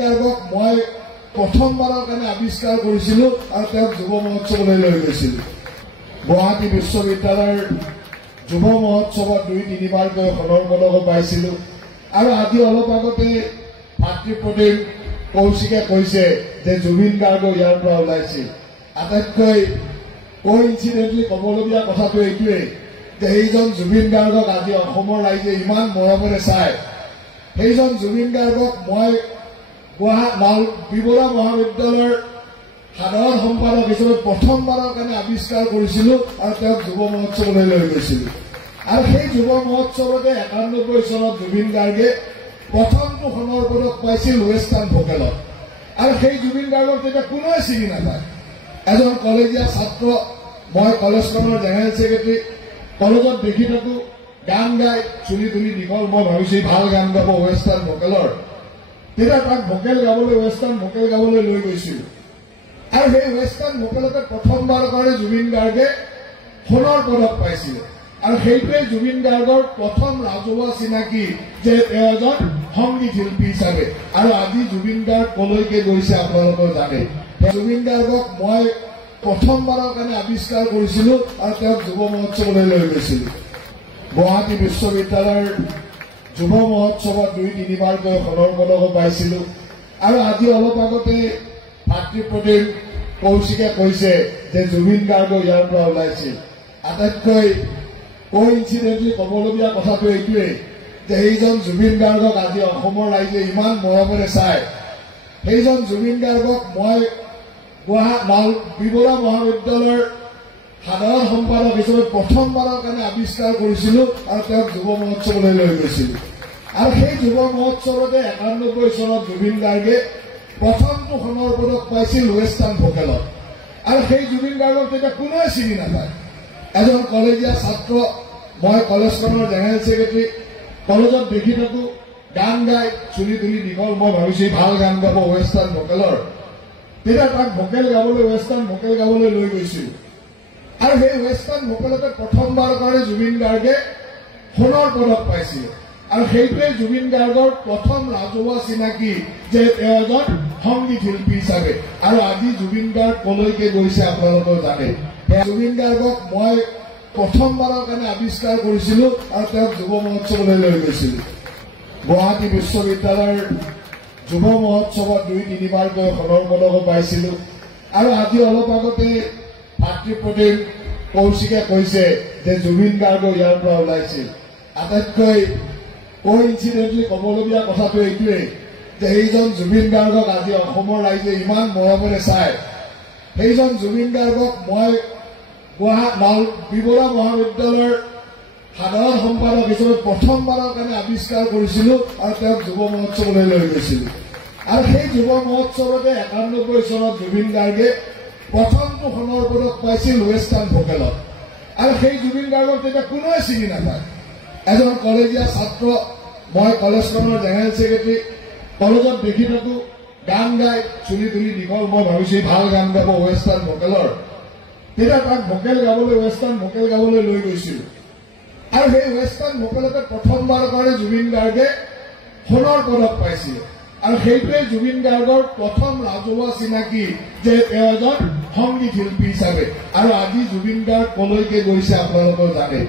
গাৰ্গক মই প্ৰথমবাৰৰ কাৰণে আৱিষ্কাৰ কৰিছিলো আৰু তেওঁক যুৱ মহোৎসৱলৈ লৈ গৈছিলো। গুৱাহাটী বিশ্ববিদ্যালয়ৰ যুৱ মহোৎসৱত ২-৩বাৰকৈ সোণৰ পদকো পাইছিলো। আৰু আজি অলপ আগতে ভাতৃপ্ৰতিম কৌশিকে কৈছে যে জুবিন গাৰ্গ ইয়াৰ পৰা ওলাইছিল। আটাইতকৈ কোইনচিডেণ্টলি ক'বলগীয়া কথাটো এইটোৱেই যে সেইজন জুবিন গাৰ্গক আজি অসমৰ ৰাইজে ইমান মৰমেৰে চায়। সেইজন জুবিন গাৰ্গক মই বিবৰা মহাবিদ্যালয়ৰ সাধাৰণ সম্পাদক হিচাপে প্ৰথমবাৰৰ কাৰণে আৱিষ্কাৰ কৰিছিলো আৰু তেওঁক যুৱ মহোৎসৱলৈ লৈ গৈছিলো। আৰু সেই যুৱ মহোৎসৱতে ৯১ চনত জুবিন গাৰ্গে প্ৰথমটো সোণৰ পদক পাইছিল ৱেষ্টাৰ্ণ ভোকেলত। আৰু সেই জুবিন গাৰ্গক তেতিয়া কোনোৱে চিনি নাপায়। এজন কলেজীয়া ছাত্ৰ, মই কলেজখনৰ জেনেৰেল ছেক্ৰেটাৰী, কলেজত দেখি থাকো গান গাই চুলি তুলি দীঘল, মই ভাবিছো ভাল গান গাব ৱেষ্টাৰ্ণ ভোকেলৰ। তেতিয়া তাক ভোকেল গাবলৈ ৱেষ্টাৰ্ণ ভোকেল গাবলৈ লৈ গৈছিলো। আৰু সেই ৱেষ্টাৰ্ণ ভোকেলতে প্ৰথমবাৰৰ কাৰণে জুবিন গাৰ্গে সোণৰ পদক পাইছিল। আৰু সেইটোৱে জুবিন গাৰ্গৰ প্ৰথম ৰাজহুৱা চিনাকি যে তেওঁ এজন সংগীত শিল্পী হিচাপে। আৰু আজি জুবিন গাৰ্গ কলৈকে গৈছে আপোনালোকে জানে। জুবিন গাৰ্গক মই প্ৰথমবাৰৰ কাৰণে আৱিষ্কাৰ কৰিছিলো আৰু তেওঁক যুৱ মহোৎসৱলৈ লৈ গৈছিলো। গুৱাহাটী বিশ্ববিদ্যালয়ৰ যুৱ মহোৎসৱত ২-৩বাৰকৈ সোণৰ পদকো পাইছিলো। আৰু আজি অলপ আগতে ভাতৃপ্ৰতিম কৌশিকে কৈছে যে জুবিন গাৰ্গ ইয়াৰ পৰা ওলাইছিল। আটাইতকৈ কোইনচিডেণ্টলি ক'বলগীয়া কথাটো এইটোৱেই যে সেইজন জুবিন গাৰ্গক আজি অসমৰ ৰাইজে ইমান মৰমেৰে চায়। সেইজন জুবিন গাৰ্গক মই বিবৰা মহাবিদ্যালয়ৰ সাধাৰণ সম্পাদক হিচাপে প্ৰথমবাৰৰ কাৰণে আৱিষ্কাৰ কৰিছিলো আৰু তেওঁক যুৱ মহোৎসৱলৈ লৈ গৈছিলো। আৰু সেই যুৱ মহোৎসৱতে ৯১ চনত জুবিন গাৰ্গে প্ৰথমটো সোণৰ পদক পাইছিল ৱেষ্টাৰ্ণ ভোকেলত। আৰু সেই জুবিন গাৰ্গক তেতিয়া কোনোৱে চিনি নাপায়। এজন কলেজীয়া ছাত্ৰ, মই কলেজখনৰ জেনেৰেল ছেক্ৰেটাৰী, কলেজত দেখি থাকো গান গাই চুলি তুলি দীঘল, মই ভাবিছো ভাল গান গাব ৱেষ্টাৰ্ণ ভোকেলৰ। তেতিয়া তাক ভোকেল গাবলৈ ৱেষ্টাৰ্ণ ভোকেল গাবলৈ লৈ গৈছিলো। আৰু সেই ৱেষ্টাৰ্ণ ভোকেলতে প্ৰথমবাৰৰ কাৰণে জুবিন গাৰ্গে সোণৰ পদক পাইছিল। আৰু সেইটোৱে জুবিন গাৰ্গৰ প্ৰথম ৰাজহুৱা চিনাকি যে তেওঁ এজন সংগীত শিল্পী হিচাপে। আৰু আজি জুবিন গাৰ্গ কলৈকে গৈছে আপোনালোকে জানে। জুবিন গাৰ্গক মই প্ৰথমবাৰৰ কাৰণে আৱিষ্কাৰ কৰিছিলো আৰু তেওঁক যুৱ মহোৎসৱলৈ লৈ গৈছিলো। গুৱাহাটী বিশ্ববিদ্যালয়ৰ যুৱ মহোৎসৱত ২-৩বাৰকৈ সোণৰ পদকো পাইছিলো। আৰু আজি অলপ আগতে ভাতৃপ্ৰতিম কৌশিকে কৈছে যে জুবিন গাৰ্গ ইয়াৰ পৰা ওলাইছিল। আটাইতকৈ কোইনচিডেণ্টলি ক'বলগীয়া কথাটো এইটোৱেই যে সেইজন জুবিন গাৰ্গক আজি অসমৰ ৰাইজে ইমান মৰমেৰে চায়। সেইজন জুবিন গাৰ্গক মই বিবৰা মহাবিদ্যালয়ৰ সাধাৰণ সম্পাদক হিচাপে প্ৰথমবাৰৰ কাৰণে আৱিষ্কাৰ কৰিছিলো আৰু তেওঁক যুৱ মহোৎসৱলৈ লৈ গৈছিলো। আৰু সেই যুৱ মহোৎসৱতে ৯১ চনত জুবিন গাৰ্গে প্ৰথমটো সোণৰ পদক পাইছিল ৱেষ্টাৰ্ণ ভোকেলত। আৰু সেই জুবিন গাৰ্গক তেতিয়া কোনোৱে চিনি নাপায়। এজন কলেজীয়া ছাত্ৰ, মই কলেজখনৰ জেনেৰেল ছেক্ৰেটাৰী, কলেজত দেখি থাকো গান গাই চুলি তুলি দীঘল, মই ভাবিছো ভাল গান গাব ৱেষ্টাৰ্ণ ভোকেলৰ। তেতিয়া তাক ভোকেল গাবলৈ ৱেষ্টাৰ্ণ ভোকেল গাবলৈ লৈ গৈছিলো। আৰু সেই ৱেষ্টাৰ্ণ ভোকেলতে প্ৰথমবাৰৰ কাৰণে জুবিন গাৰ্গে সোণৰ পদক পাইছিল। আৰু সেইটোৱে জুবিন গাৰ্গৰ প্ৰথম ৰাজহুৱা চিনাকি যে তেওঁ এজন সংগীত শিল্পী হিচাপে। আৰু আজি জুবিন গাৰ্গ কলৈকে গৈছে আপোনালোকে জানে।